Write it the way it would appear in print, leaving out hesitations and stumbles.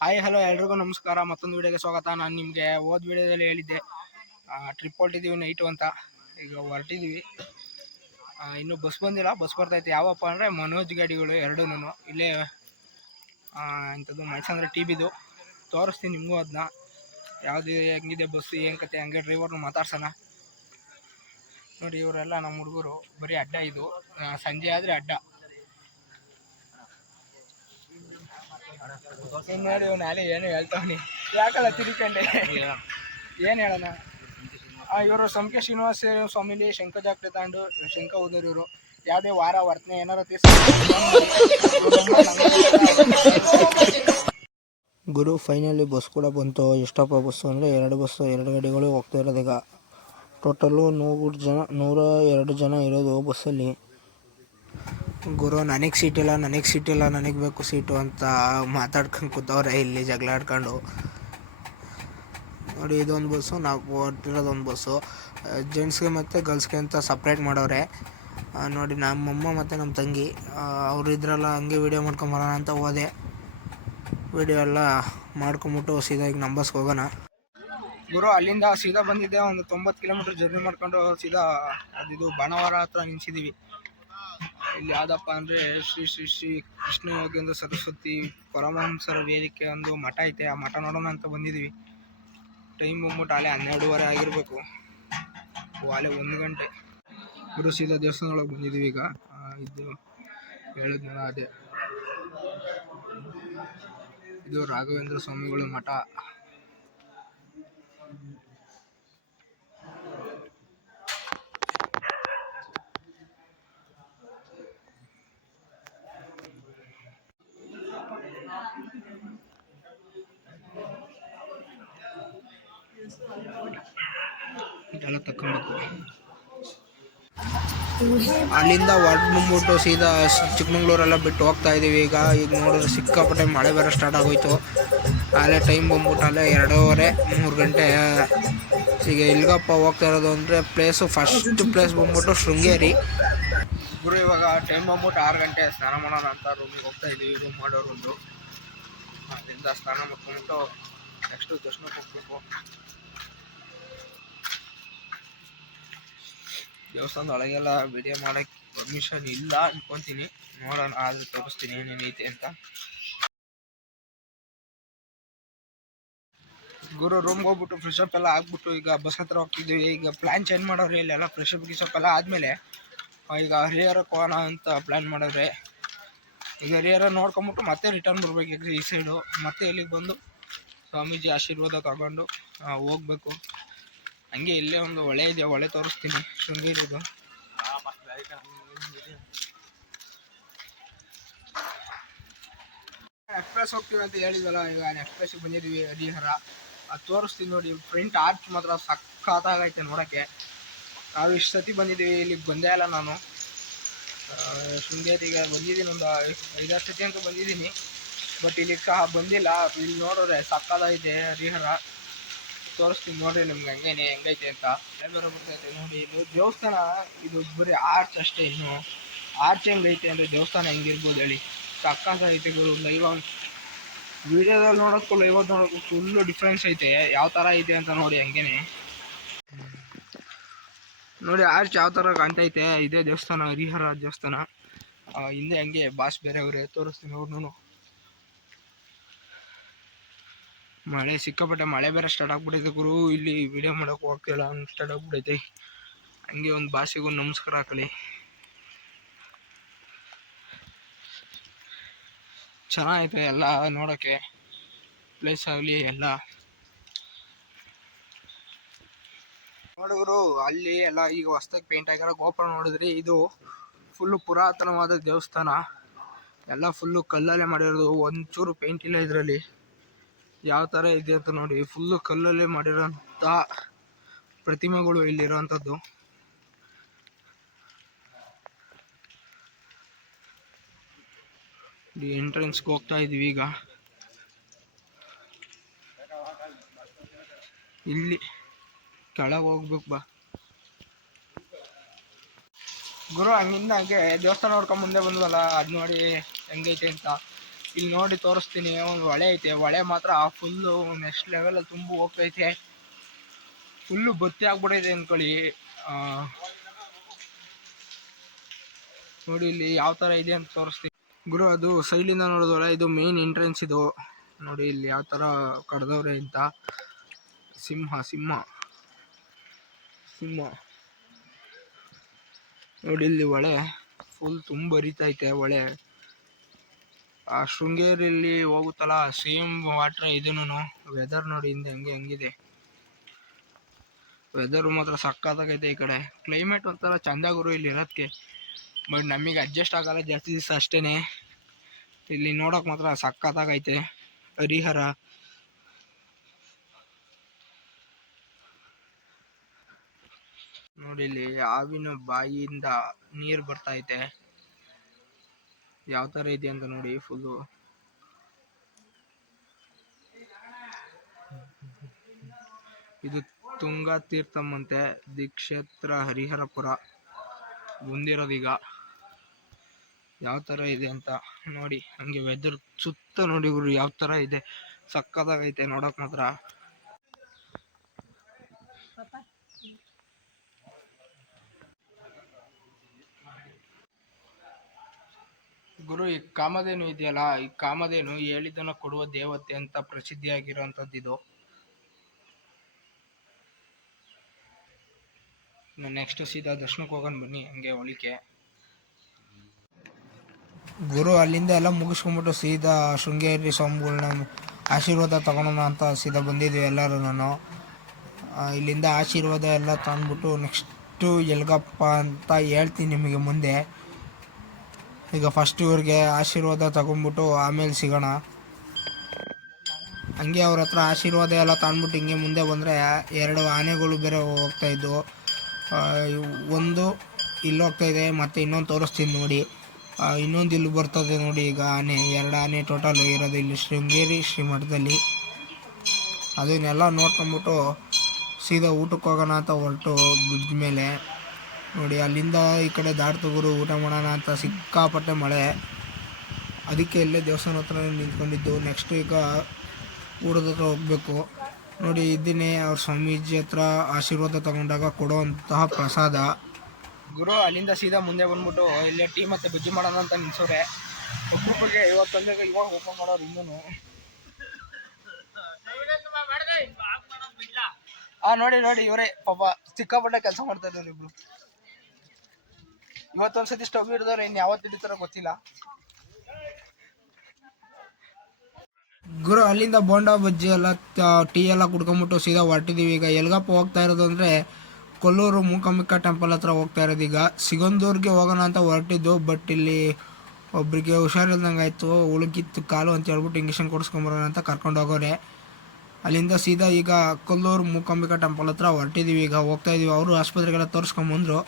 Hi hello ಎಲ್ರಿಗೂ ನಮಸ್ಕಾರ. ಮತ್ತೊಂದು ವಿಡಿಯೋಗೆ ಸ್ವಾಗತ. ನಾನು ನಿಮಗೆ ಹೋದ ವಿಡಿಯೋದಲ್ಲಿ ಹೇಳಿದ್ದೆ ಟ್ರಿಪ್ ಹೊರಟಿದ್ದೀವಿ ನೈಟು ಅಂತ. ಈಗ ಹೊರಟಿದ್ದೀವಿ, ಇನ್ನೂ ಬಸ್ ಬಂದಿಲ್ಲ. ಬಸ್ ಬರ್ತೈತೆ. ಯಾವಪ್ಪ ಅಂದರೆ ಮನೋಜ್ ಗಾಡಿಗಳು ಎರಡೂ ಇಲ್ಲೇ ಇಂಥದ್ದು ಮೈಸೂರು ಟಿ ಬಿದು ತೋರಿಸ್ತೀನಿ ನಿಮಗೂ. ಅದನ್ನ ಯಾವುದು ಹೆಂಗಿದೆ ಬಸ್ಸು ಏನು ಕತೆ, ಹಂಗೆ ಡ್ರೈವರ್ನು ಮಾತಾಡ್ಸೋಣ. ನೋಡಿ, ಇವರೆಲ್ಲ ನಮ್ಮ ಹುಡುಗರು. ಬರೀ ಅಡ್ಡ ಇದು, ಸಂಜೆ ಆದರೆ ಅಡ್ಡ. ನೋಡಿ ನಾಳೆ ಏನು ಹೇಳ್ತಾವನಿ, ಯಾಕಲ್ಲ ತಿರ್ಕೊಂಡೆ ಏನು ಹೇಳೋಣ. ಇವರು ಸಂಖ್ಯೆ ಶ್ರೀನಿವಾಸ ಸ್ವಾಮಿಲಿ ಶಂಕ ಜಾತ್ರೆ ತಗೊಂಡು ಶಂಕ ಹೋದವ್ರು. ಇವರು ಯಾವುದೇ ವಾರ ವರ್ತನೆ ಏನಾರು ಗುರು. ಫೈನಲಿ ಬಸ್ ಕೂಡ ಬಂತು. ಎಷ್ಟಪ್ಪ ಬಸ್ಸು ಅಂದರೆ 2 ಬಸ್ಸು, 2 ಗಾಡಿಗಳು ಹೋಗ್ತಾ ಇರೋದು. ಈಗ ಟೋಟಲ್ಲು 102 ಜನ ಇರೋದು ಬಸ್ಸಲ್ಲಿ. ಗುರು, ನನಗೆ ಸೀಟಿಲ್ಲ, ನನಗೆ ಬೇಕು ಸೀಟು ಅಂತ ಮಾತಾಡ್ಕೊಂಡು ಕೂತವ್ರೆ ಇಲ್ಲಿ ಜಗಳ ಆಡ್ಕೊಂಡು. ನೋಡಿ, ಇದೊಂದು ಬಸ್ಸು, ನಾವು ಹೊರಟಿರೋದೊಂದು ಬಸ್ಸು. ಜೆಂಟ್ಸ್ಗೆ ಮತ್ತು ಗರ್ಲ್ಸ್ಗೆ ಅಂತ ಸಪ್ರೇಟ್ ಮಾಡವ್ರೆ. ನೋಡಿ, ನಮ್ಮಮ್ಮ ಮತ್ತು ನಮ್ಮ ತಂಗಿ ಅವರು ಇದ್ರಲ್ಲ, ಹಂಗೆ ವೀಡಿಯೋ ಮಾಡ್ಕೊಂಬರೋಣ ಅಂತ ಹೋದೆ. ವೀಡಿಯೋ ಎಲ್ಲ ಮಾಡ್ಕೊಂಬಿಟ್ಟು ಸೀದಾ ಈಗ ನಮ್ಮ ಬಸ್ಗೆ ಹೋಗೋಣ. ಗುರು, ಅಲ್ಲಿಂದ ಸೀದಾ ಬಂದಿದ್ದೆ. ಒಂದು 90 ಕಿಲೋಮೀಟ್ರ್ ಜರ್ನಿ ಮಾಡ್ಕೊಂಡು ಸೀದಾ ಅದಿದು ಬಾಣಾವರ ಹತ್ರ ನಿಲ್ಸಿದ್ದೀವಿ. ಇಲ್ಲಿ ಯಾವುದಪ್ಪ ಅಂದರೆ ಶ್ರೀ ಶ್ರೀ ಶ್ರೀ ಕೃಷ್ಣ ಯೋಗೇಂದ್ರ ಸರಸ್ವತಿ ಪರಮಹಂಸರ ವೇದಿಕೆ ಒಂದು ಮಠ ಐತೆ. ಆ ಮಠ ನೋಡೋಣ ಅಂತ ಬಂದಿದ್ದೀವಿ. ಟೈಮ್ ಬಂದ್ಬಿಟ್ಟು ಅಲ್ಲೇ 12:30 ಆಗಿರಬೇಕು, ಅಲ್ಲೇ 1 ಗಂಟೆ. ಗುರು, ಸೀದಾ ದೇವಸ್ಥಾನದೊಳಗೆ ಬಂದಿದ್ದೀವಿ. ಈಗ ಇದು ಹೇಳಿದ್ನಲ್ಲ, ಅದೇ ಇದು ರಾಘವೇಂದ್ರ ಸ್ವಾಮಿಗಳ ಮಠ. ಇದೆಲ್ಲ ತಕ್ಕೊಬೇಕು. ಅಲ್ಲಿಂದ ಹೊರಡ್ಬಿಟ್ಟು ಸೀದಾ ಚಿಕ್ಕಮಂಗ್ಳೂರೆಲ್ಲ ಬಿಟ್ಟು ಹೋಗ್ತಾ ಇದ್ದೀವಿ. ಈಗ ನೋಡಿದ್ರೆ ಸಿಕ್ಕಾಪಟ್ಟೆ ಮಳೆ ಬೇರೆ ಸ್ಟಾರ್ಟ್ ಆಗೋಯ್ತು. ಅಲ್ಲೇ ಟೈಮ್ ಬಂದ್ಬಿಟ್ಟು ಅಲ್ಲೇ 2:30-3 ಗಂಟೆ. ಈಗ ಎಲ್ಗಪ್ಪ ಹೋಗ್ತಾ ಇರೋದು ಅಂದರೆ ಫಸ್ಟ್ ಪ್ಲೇಸ್ ಬಂದ್ಬಿಟ್ಟು ಶೃಂಗೇರಿ. ಗುರು, ಇವಾಗ ಟೈಮ್ ಬಂದ್ಬಿಟ್ಟು 6 ಗಂಟೆ. ಸ್ನಾನ ಮಾಡೋಣ ಅಂತ ರೂಮಿಗೆ ಹೋಗ್ತಾ ಇದ್ದೀವಿ. ರೂಮ್ ಮಾಡೋರು ಅದರಿಂದ ಸ್ನಾನ ಮಾಡ್ಕೊಂಬಿಟ್ಟು ನೆಕ್ಸ್ಟು ದರ್ಶನಕ್ಕೆ ಹೋಗ್ಬೇಕು. ದೇವಸ್ಥಾನದ ಒಳಗೆಲ್ಲ ವಿಡಿಯೋ ಮಾಡೋಕ್ಕೆ ಪರ್ಮಿಷನ್ ಇಲ್ಲ ಅನ್ಕೊತೀನಿ. ನೋಡೋಣ, ಆದರೆ ತೋರಿಸ್ತೀನಿ ಏನೇನೈತೆ ಅಂತ. ಗುರು, ರೂಮ್ಗೆ ಹೋಗ್ಬಿಟ್ಟು ಫ್ರೆಶಪ್ ಎಲ್ಲ ಆಗ್ಬಿಟ್ಟು ಈಗ ಬಸ್ ಹತ್ರ ಹೋಗ್ತಿದ್ದೀವಿ. ಈಗ ಪ್ಲ್ಯಾನ್ ಚೇಂಜ್ ಮಾಡೋರು ಇಲ್ಲೆಲ್ಲ. ಫ್ರೆಶಪ್ ಎಲ್ಲ ಆದಮೇಲೆ ಈಗ ಹರಿಹರಕ್ಕೆ ಹೋಗೋಣ ಅಂತ ಪ್ಲ್ಯಾನ್ ಮಾಡೋರೆ. ಈಗ ಹರಿಹರ ನೋಡ್ಕೊಂಬಿಟ್ಟು ಮತ್ತೆ ರಿಟರ್ನ್ ಬರ್ಬೇಕು ಈ ಸೈಡು. ಮತ್ತೆ ಇಲ್ಲಿಗೆ ಬಂದು ಸ್ವಾಮೀಜಿ ಆಶೀರ್ವಾದ ತಗೊಂಡು ಹೋಗ್ಬೇಕು. ಹಂಗೆ ಇಲ್ಲೇ ಒಂದು ಹೊಳೆ ಇದೆ, ಹೊಳೆ ತೋರಿಸ್ತೀನಿ ಶೃಂಗೇರಿದು. ಎಕ್ಸ್ಪ್ರೆಸ್ ಹೋಗ್ತೀವಿ ಅಂತ ಹೇಳಿದ್ವಲ್ಲ, ಈಗ ಎಕ್ಸ್ಪ್ರೆಸ್ಗೆ ಬಂದಿದ್ದೀವಿ ಹರಿಹರ. ಅದು ತೋರಿಸ್ತೀನಿ ನೋಡಿ. ಫ್ರಂಟ್ ಆರ್ಚ್ ಮಾತ್ರ ಸಖತ್ತಾಗೈತೆ ನೋಡೋಕ್ಕೆ. ನಾವು ಇಷ್ಟು ಸತಿ ಬಂದಿದ್ದೀವಿ, ಇಲ್ಲಿಗೆ ಬಂದೇ ಇಲ್ಲ ನಾನು. ಶೃಂಗೇರಿಗೆ ಬಂದಿದ್ದೀನಿ ಒಂದು 5-6 ಸತಿ ಅಂತ ಬಂದಿದ್ದೀನಿ, ಬಟ್ ಇಲ್ಲಿಗೆ ಬಂದಿಲ್ಲ. ಇಲ್ಲಿ ನೋಡಿದ್ರೆ ಸಕ್ಕತ್ತಾಗೈತೆ ಹರಿಹರ. ತೋರಿಸ್ತೀನಿ ನೋಡ್ರಿ ನಿಮ್ಗೆ ಹೆಂಗೈತೆ ಅಂತ. ಬೇರೆ ಬರ್ತೈತೆ ನೋಡಿ. ಇದು ದೇವಸ್ಥಾನ, ಇದು ಬರೀ ಆರ್ಚ್ ಅಷ್ಟೇ. ಇನ್ನು ಆರ್ಚ್ ಹೆಂಗೈತೆ ಅಂದರೆ ದೇವಸ್ಥಾನ ಹೆಂಗಿರ್ಬೋದು ಹೇಳಿ. ಸಕ್ಕತ್ತಾಗೈತೆ ಗುರು. ಲೈವ್ ವಿಡಿಯೋದಲ್ಲಿ ನೋಡೋಕ್ಕೂ ಲೈವ್ ನೋಡೋಕ್ಕೂ ಫುಲ್ಲು ಡಿಫ್ರೆನ್ಸ್ ಐತೆ. ಯಾವ ಥರ ಐತೆ ಅಂತ ನೋಡಿ. ಹಂಗೇನೆ ನೋಡಿ, ಆರ್ಚ್ ಯಾವ ಥರ ಕಾಣ್ತೈತೆ. ಇದೇ ದೇವಸ್ಥಾನ, ಹರಿಹರ ದೇವಸ್ಥಾನ. ಹಿಂದೆ ಹಂಗೆ ಬಾಸ್ ಬೇರೆಯವ್ರೆ, ತೋರಿಸ್ತೀನಿ ಅವ್ರನ್ನೂ. ಮಳೆ ಸಿಕ್ಕಾಪಟ್ಟೆ ಮಳೆ ಬೇರೆ ಸ್ಟಾರ್ಟ್ ಆಗ್ಬಿಟ್ಟೈತೆ ಗುರು. ಇಲ್ಲಿ ವಿಡಿಯೋ ಮಾಡೋಕೆ ಹೋಗ್ತಿಲ್ಲ, ಹಂಗೆ ಸ್ಟಾರ್ಟ್ ಆಗ್ಬಿಟ್ಟೈತೆ. ಹಂಗೆ ಒಂದು ಬಾಸಿಗೂ ನಮಸ್ಕಾರ ಹಾಕಲಿ. ಚೆನ್ನಾಗೈತೆ ಎಲ್ಲ ನೋಡೋಕ್ಕೆ, ಪ್ಲೇಸ್ ಆಗಲಿ ಎಲ್ಲ. ನೋಡಿದ್ರು ಅಲ್ಲಿ ಎಲ್ಲ ಈಗ ಹೊಸ್ದಾಗಿ ಪೇಂಟ್ ಆಗಿರೋ ಗೋಪುರ ನೋಡಿದ್ರಿ. ಇದು ಫುಲ್ಲು ಪುರಾತನವಾದ ದೇವಸ್ಥಾನ. ಎಲ್ಲ ಫುಲ್ಲು ಕಲ್ಲಲ್ಲೇ ಮಾಡಿರೋದು, ಒಂಚೂರು ಪೇಂಟ್ ಇಲ್ಲ ಇದರಲ್ಲಿ. ಯಾವ ಥರ ಇದೆ ಅಂತ ನೋಡಿ. ಫುಲ್ಲು ಕಲ್ಲಲ್ಲೇ ಮಾಡಿರೋಂಥ ಪ್ರತಿಮೆಗಳು ಇಲ್ಲಿರೋಂಥದ್ದು. ಎಂಟ್ರೆನ್ಸ್ಗೆ ಹೋಗ್ತಾ ಇದ್ದೀವಿ ಈಗ. ಇಲ್ಲಿ ಕೆಳಗೆ ಹೋಗ್ಬೇಕು ಬಾ ಗುರು. ಹಂಗಿಂದ ಹಂಗೆ ದೇವಸ್ಥಾನ ನೋಡ್ಕೊಂಡು ಮುಂದೆ ಬಂದ್ವಲ್ಲ, ಅದು ನೋಡಿ ಹೆಂಗೈತೆ ಅಂತ. ಇಲ್ಲಿ ನೋಡಿ ತೋರಿಸ್ತೀನಿ, ಒಂದು ಹೊಳೆ ಐತೆ. ಹೊಳೆ ಮಾತ್ರ ಫುಲ್ಲು ನೆಕ್ಸ್ಟ್ ಲೆವೆಲಲ್ಲಿ ತುಂಬ ಹೋಗ್ತೈತೆ. ಫುಲ್ಲು ಬತ್ತಿ ಆಗ್ಬಿಡೈತೆ ಅಂದ್ಕೊಳ್ಳಿ. ನೋಡಿ ಇಲ್ಲಿ ಯಾವ ಥರ ಇದೆ ಅಂತ ತೋರಿಸ್ತೀನಿ ಗುರು. ಅದು ಸೈಡಿಂದ ನೋಡಿದ್ವಲ್ಲ, ಇದು ಮೇನ್ ಎಂಟ್ರೆನ್ಸ್. ಇದು ನೋಡಿ ಇಲ್ಲಿ ಯಾವ ಥರ ಕಡ್ದವ್ರೆ ಅಂತ. ಸಿಂಹ ಸಿಂಹ ಸಿಂಹ ನೋಡಿ ಇಲ್ಲಿ ಹೊಳೆ ಫುಲ್ ತುಂಬ ಹರಿತೈತೆ ಹೊಳೆ. ಆ ಶೃಂಗೇರಿಯಲ್ಲಿ ಹೋಗುತ್ತಲ್ಲ ಸೇಮ್ ವಾಟ್ರ್ ಇದೂನು. ವೆದರ್ ನೋಡಿ ಹಿಂದೆ ಹೆಂಗಿದೆ. ವೆದರು ಮಾತ್ರ ಸಕ್ಕತ್ತಾಗೈತೆ. ಈ ಕಡೆ ಕ್ಲೈಮೇಟ್ ಒಂಥರ ಚಂದ ಗುರು ಇಲ್ಲಿ ಇರೋದಕ್ಕೆ. ಬಟ್ ನಮಗೆ ಅಡ್ಜಸ್ಟ್ ಆಗಲ್ಲ ಜಾಸ್ತಿ ದಿವಸ ಅಷ್ಟೇ. ಇಲ್ಲಿ ನೋಡೋಕೆ ಮಾತ್ರ ಸಕ್ಕತ್ತಾಗೈತೆ. ಹರಿಹರ ನೋಡಿ, ಇಲ್ಲಿ ಹಾವಿನ ಬಾಯಿಯಿಂದ ನೀರು ಬರ್ತೈತೆ. ಯಾವ ಥರ ಇದೆ ಅಂತ ನೋಡಿ ಫುಲ್ಲು. ಇದು ತುಂಗಾ ತೀರ್ಥಮ್ಮಂತೆ ದಿಕ್ಷೇತ್ರ ಹರಿಹರಪುರ ಬಂದಿರೋದೀಗ. ಯಾವ ಥರ ಇದೆ ಅಂತ ನೋಡಿ. ಹಂಗೆ ವೆದರ್ ಸುತ್ತ ನೋಡಿ ಗುರು ಯಾವ ಥರ ಇದೆ. ಸಕ್ಕತ್ತಾಗೈತೆ ನೋಡೋಕೆ ಮಾತ್ರ. ಗುರು ಈ ಕಾಮಧೇನು ಇದೆಯಲ್ಲ, ಈ ಕಾಮಧೇನು ಹೇಳಿದ್ದನ್ನು ಕೊಡುವ ದೇವತೆ ಅಂತ ಪ್ರಸಿದ್ಧಿಯಾಗಿರೋಂಥದ್ದು ಇದು. ನೆಕ್ಸ್ಟ್ ಸೀದಾ ದರ್ಶನಕ್ಕೆ ಹೋಗೋಣ ಬನ್ನಿ, ಹಂಗೆ ಒಳಿಕೆ ಗುರು. ಅಲ್ಲಿಂದ ಎಲ್ಲ ಮುಗಿಸ್ಕೊಂಡ್ಬಿಟ್ಟು ಸೀದಾ ಶೃಂಗೇರಿ ಸ್ವಾಮಿಗಳನ್ನ ಆಶೀರ್ವಾದ ತಗೊಳೋಣ ಅಂತ ಸೀದಾ ಬಂದಿದ್ವಿ ಎಲ್ಲರೂ. ನಾನು ಇಲ್ಲಿಂದ ಆಶೀರ್ವಾದ ಎಲ್ಲ ತಂದ್ಬಿಟ್ಟು ನೆಕ್ಸ್ಟು ಎಲ್ಗಪ್ಪ ಅಂತ ಹೇಳ್ತೀನಿ ನಿಮಗೆ ಮುಂದೆ. ಈಗ ಫಸ್ಟ್ ಇವ್ರಿಗೆ ಆಶೀರ್ವಾದ ತಗೊಂಡ್ಬಿಟ್ಟು ಆಮೇಲೆ ಸಿಗೋಣ. ಹಂಗೆ ಅವ್ರ ಹತ್ರ ಆಶೀರ್ವಾದ ಎಲ್ಲ ತಂದ್ಬಿಟ್ಟು ಹಿಂಗೆ ಮುಂದೆ ಬಂದರೆ 2 ಆನೆಗಳು ಬೇರೆ ಹೋಗ್ತಾಯಿದ್ವು. ಒಂದು ಇಲ್ಲಿ ಹೋಗ್ತಾಯಿದೆ, ಮತ್ತು ಇನ್ನೊಂದು ತೋರಿಸ್ತೀನಿ ನೋಡಿ. ಇನ್ನೊಂದು ಇಲ್ಲಿ ಬರ್ತದೆ ನೋಡಿ. ಈಗ ಆನೆ 2 ಆನೆ ಟೋಟಲ್ ಇರೋದು ಇಲ್ಲಿ ಶೃಂಗೇರಿ ಶ್ರೀಮಠದಲ್ಲಿ. ಅದನ್ನೆಲ್ಲ ನೋಡ್ಕೊಂಬಿಟ್ಟು ಸೀದಾ ಊಟಕ್ಕೆ ಹೋಗೋಣ ಅಂತ ಹೊರಟು ಬ್ರಿಡ್ಜ್ ಮೇಲೆ ನೋಡಿ. ಅಲ್ಲಿಂದ ಈ ಕಡೆ ದಾರಿ ತಗೋರು ಊಟ ಮಾಡೋಣ ಅಂತ ಸಿಕ್ಕಾಪಟ್ಟೆ ಮಳೆ. ಅದಕ್ಕೆ ಇಲ್ಲೇ ದೇವಸ್ಥಾನ ಹತ್ರ ನಿಂತ್ಕೊಂಡಿದ್ದು. ನೆಕ್ಸ್ಟು ಈಗ ಊಟದ ಹತ್ರ ಹೋಗಬೇಕು ನೋಡಿ. ಇದನ್ನೇ ಅವ್ರ ಸ್ವಾಮೀಜಿ ಹತ್ರ ಆಶೀರ್ವಾದ ತಗೊಂಡಾಗ ಕೊಡುವಂತಹ ಪ್ರಸಾದ ಗುರು. ಅಲ್ಲಿಂದ ಸೀದಾ ಮುಂದೆ ಬಂದ್ಬಿಟ್ಟು ಇಲ್ಲೇ ಟೀ ಮತ್ತು ಬಜ್ಜಿ ಮಾಡೋಣ ಅಂತ ನಿಲ್ಸೋರೆ. ಒಬ್ಬೊಬ್ಬರಿಗೆ 50 ತಂದಾಗ ಇವಾಗ ಓಪನ್ ಮಾಡೋರು ಇನ್ನೂ. ನೋಡಿ ನೋಡಿ ಇವರೇ ಪಾಪ ಸಿಕ್ಕಾಪಟ್ಟೆ ಕೆಲಸ ಮಾಡ್ತಾ ಇದ್ದಾರೆ ಇಬ್ರು. ಇವತ್ತೊಂದ್ಸತಿ ಸ್ಟವ್ ಹಿಡಿದವ್ರೆ, ಇನ್ನು ಯಾವತ್ತು ಹಿಡಿತಾರ ಗೊತ್ತಿಲ್ಲ ಗುರು. ಅಲ್ಲಿಂದ ಬೋಂಡಾ ಬಜ್ಜಿ ಎಲ್ಲ ಟೀ ಎಲ್ಲ ಕುಡ್ಕೊಂಬಿಟ್ಟು ಸೀದಾ ಹೊರಟಿದ್ದೀವಿ. ಈಗ ಎಲ್ಗಪ್ಪ ಹೋಗ್ತಾ ಇರೋದು ಅಂದರೆ ಕೊಲ್ಲೂರು ಮೂಕಾಂಬಿಕಾ ಟೆಂಪಲ್ ಹತ್ರ ಹೋಗ್ತಾ ಇರೋದು. ಈಗ ಸಿಗಂದೂರ್ಗೆ ಹೋಗೋಣ ಅಂತ ಹೊರಟಿದ್ದು. ಬಟ್ ಇಲ್ಲಿ ಒಬ್ರಿಗೆ ಹುಷಾರಿಲ್ದಂಗೆ ಆಯಿತು, ಉಳುಕಿತ್ತು ಕಾಲು ಅಂತ ಹೇಳ್ಬಿಟ್ಟು ಇಂಜೆಕ್ಷನ್ ಕೊಡಿಸ್ಕೊಂಬರೋಣ ಅಂತ ಕರ್ಕೊಂಡು ಹೋಗೋರೆ. ಅಲ್ಲಿಂದ ಸೀದಾ ಈಗ ಕೊಲ್ಲೂರು ಮೂಕಾಂಬಿಕಾ ಟೆಂಪಲ್ ಹತ್ರ ಹೊರಟಿದ್ದೀವಿ. ಈಗ ಹೋಗ್ತಾ ಇದ್ದೀವಿ. ಅವರು ಆಸ್ಪತ್ರೆಗೆಲ್ಲ ತೋರಿಸ್ಕೊಂಬಂದರು.